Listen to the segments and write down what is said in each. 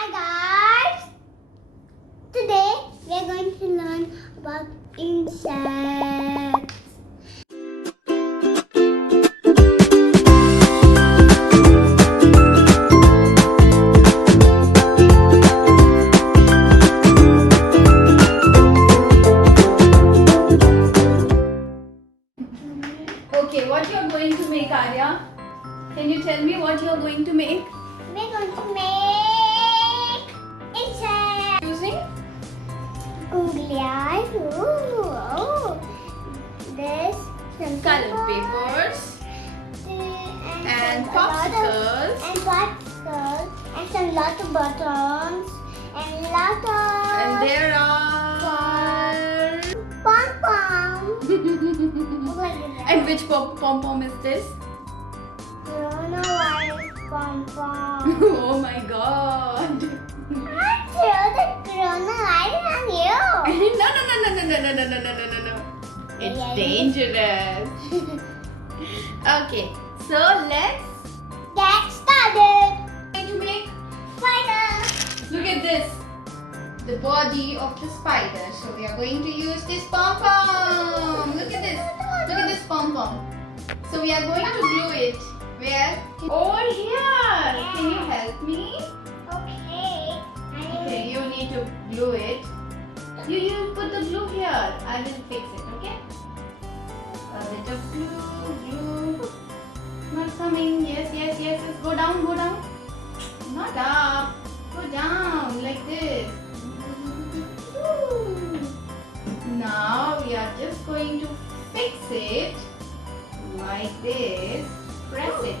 Hi guys! Today we are going to learn about insects. Okay, what you are going to make, Arya? Can you tell me what you are going to make? We're going to make insects Using googly eyes. This some colored papers and popsicles popsicles, and some lot of buttons and lot of and there are pompom. and which pom-pom is this? Coronavirus pompom. Oh my god! I threw the coronavirus on you. No. It's dangerous. Okay, so let's Get started. going to make. Spider. Look at this, the body of the spider. So we are going to use this pom-pom. Look at this. Look at this pom-pom. So we are going to glue it. Where? Over here. Can you help me? Okay. Okay, you need to glue it. You put the glue here. I will fix it, okay? A bit of glue. Not coming. Yes. Go down. Not up. Go down like this. Now we are just going to fix it like this. Press it.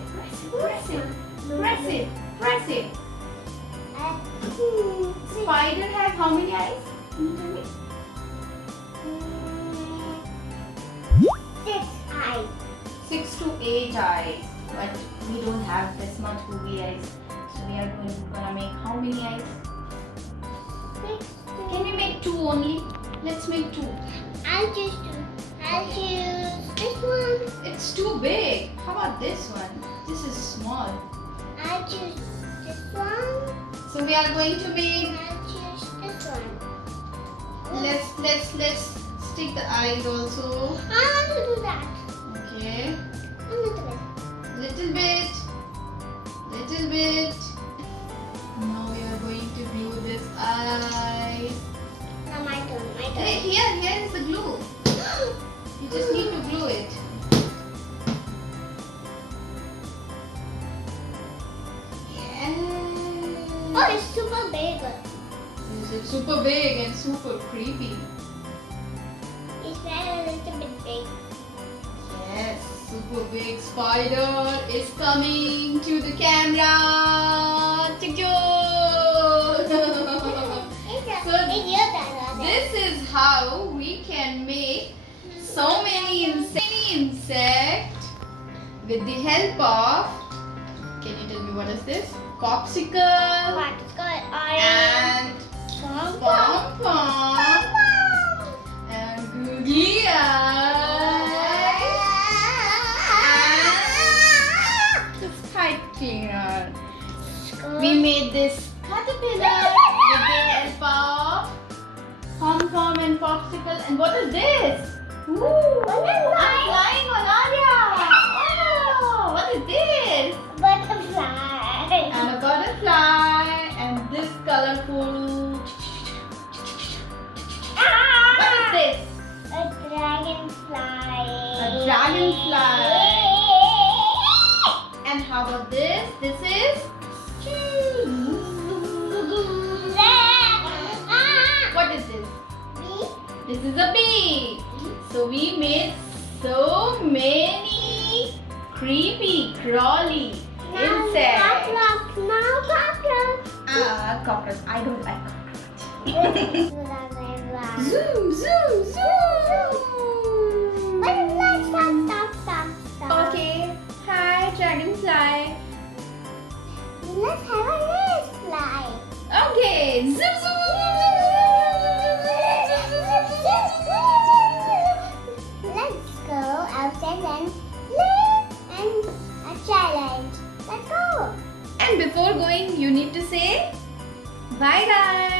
Spider has how many eyes? Can you tell me? 6 eyes. 6 to 8 eyes. But we don't have this much googly eyes. So we are gonna make how many eyes? 6. Can we make 2 only? Let's make 2. I'll choose 2. I'll choose this one. It's too big. How about this one? This is small. I'll choose this one. So we are going to make. And I'll choose this one. Let's stick the eyes also. I want to do that. Okay. A little bit. Little bit. Now we are going to glue this eye. Now my turn. Hey, here is the glue. You just need to glue it. Yeah. Oh, it's super big. It's super big and super creepy. It's very a little bit big. Yes, super big spider is coming to the camera. To go. This is how we can make so many insects with the help of. Can you tell me what is this? Popsicle and pompom and googly eyes and this pipe cleaner. We made this caterpillar with the help of pompom and popsicle. And what is this? Ooh, I'm flying on Arya. Oh, what is this? Butterfly. And a butterfly and this colorful. What is this? A dragonfly. A dragonfly. And how about this? This is. What is this? This is a bee. So we made so many creepy, crawly insects. Cockroach. I don't like cockroach. Zoom. Stop. Okay. Hi, dragonfly. Let's have a race fly. Okay. Zoom. Let's go outside and play and a challenge. Let's go. And before going, you need to say Bye guys.